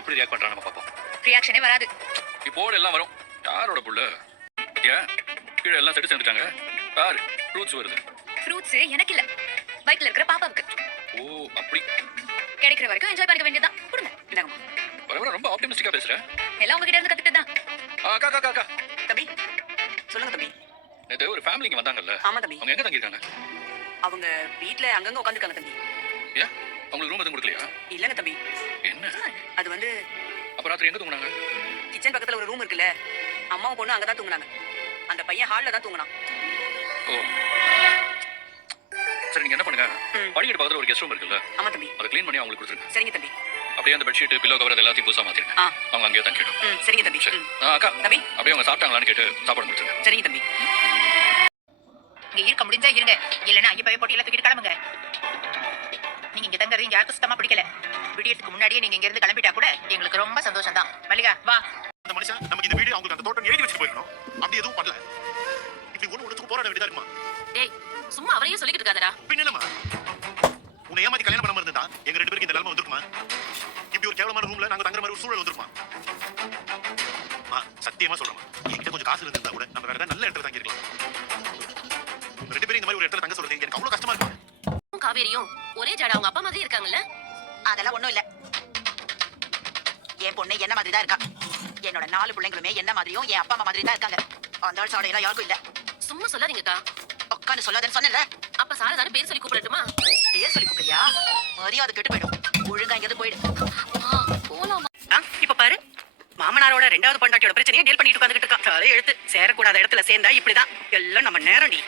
எப்படி ரியாக்ட் பண்றாங்க நம்ம பாப்போம். ரியாக்ஷனே வராது. இப்போ எல்லாம் வரும். யாரோட புள்ள? பத்தியா? கீழ எல்லாம் செட்டு சேர்ந்துட்டாங்க. பாரு, ஃப்ரூட்ஸ் வருது. ஃப்ரூட்ஸ் எனக்கு இல்ல. வயித்துல இருக்கிற பாப்பாவுக்கு. ஓ, அப்படி. கிடைக்கிற வரைக்கும் என்ஜாய் பண்ணிக்க வேண்டியதுதான். கொடுங்க. இந்தாங்கம்மா. பரவாயில்ல, ரொம்ப ஆப்டிமிஸ்டிக்கா பேசுற. எல்லாம் உங்ககிட்ட இருந்து கத்துக்கிட்டது தான். அக்கா. தம்பி, சொல்லுங்க தம்பி. நேத்து ஒரு ஃபேமிலி இங்க வந்தாங்கல்ல? ஆமா தம்பி. அவங்க எங்க தங்கி இருக்காங்க? அவங்க வீட்ல அங்கங்க உட்காந்துருக்காங்க தம்பி. ஏன்? அவங்களுக்கு ரூம் எதுவும் கொடுக்கலையா? இல்லங்க தம்பி. என்ன? அது வந்து அப்ப ராத்திரி எங்க தூங்குனாங்க? கிச்சன் பக்கத்துல ஒரு ரூம் இருக்குல்ல, அம்மாவும் பொண்ணு அங்கதான் தூங்குனாங்க. அந்த பையன் ஹால்ல தான் தூங்குனான். ஓ. சரி, நீங்க என்ன பண்ணுங்க? படிக்கட்டு பக்கத்துல ஒரு கெஸ்ட் ரூம் இருக்குல்ல? ஆமா தம்பி. அதை க்ளீன் பண்ணி அவங்களுக்கு கொடுத்துருங்க. சரிங்க தம்பி. அப்படியே அந்த பெட்ஷீட், பில்லோ கவர் எல்லாத்தையும் புதுசா மாத்திருங்க. அவங்க அங்கேயே தங்கிடும். சரிங்க தம்பி. சரி. அக்கா, தம்பி. அப்படியே அவங்க சாப்பிட்டாங்களான்னு கேட்டு சாப்பாடு கொடுத்துருங்க. சரிங்க தம்பி. இங்க இருக்க முடிஞ்சா இருங்க. இல்லன்னா ஐயப்பய போட்டியில தூக்கிட்டு கிளம்புங்க. நீங்க இங்க தங்கறது யாருக்கும் சுத்தமா பிடிக்கல. விடியறதுக்கு முன்னாடியே நீங்க இங்க இருந்து கிளம்பிட்டா கூட எங்களுக்கு ரொம்ப சந்தோஷம் தான். மல்லிகா வா. அந்த மனுஷன் நமக்கு இந்த வீடியோ அவங்களுக்கு அந்த தோட்டம் எழுதி வச்சுட்டு போயிடணும். அப்படி எதுவும் பண்ணல. இப்படி ஒண்ணுக்கு போராட வேண்டியதா இருக்குமா? டேய், சும்மா அவரையும் சொல்லிக்கிட்டு இருக்காதடா. பின்ன என்னமா? உன்னை ஏமாத்தி கல்யாணம் பண்ணாம இருந்தா எங்க ரெண்டு பேருக்கு இந்த நிலைமை வந்திருக்குமா? இப்படி ஒரு கேவலமான ரூம்ல நாங்க தங்குற மாதிரி ஒரு சூழல் வந்திருக்குமா? சத்தியமா சொல்றேன், என்கிட்ட கொஞ்சம் காசு இருந்தா கூட நம்ம வேற ஏதாவது நல்ல இடத்துல தங்கி இருக்கலாம். ரெண்டு பேரும் இந்த மாதிரி ஒரு இடத்துல தங்க சொல்றது எனக்கு அவ்வளவு கஷ்டமா இருக்கு. காவேரியும் ஒரே ஜாடா அவங்க அப்பா மாதிரி இருக்காங்கல்ல? அதெல்லாம் ஒண்ணும் இல்ல. என் பொண்ணு என்ன மாதிரி தான் இருக்கா. என்னோட 4 பிள்ளைங்களுமே என்ன மாதிரியும் என் அப்பா அம்மா மாதிரி தான் இருக்காங்க. அந்த ஆள் சாடையெல்லாம் யாருக்கும் இல்ல. சும்மா சொல்லாதீங்கக்கா. உட்காந்து சொல்லாதேன்னு சொன்னேன்ல. அப்ப சாரதான பேர் சொல்லி கூப்பிடட்டுமா? பேர் சொல்லி கூப்பிடுறியா? மரியாதை கெட்டு போயிடும். ஒழுங்கா எங்கேயாவது போயிடு. போலாம். இப்ப பாரு, மாமனாரோட 2வது பொண்டாட்டியோட பிரச்சனையை டீல் பண்ணிட்டு உட்காந்துட்டு இருக்கா. தலை எழுத்து சேரக்கூடாத இடத்துல சேர்ந்தா இப்படிதான் எல்லாம் நம்ம நேரடி.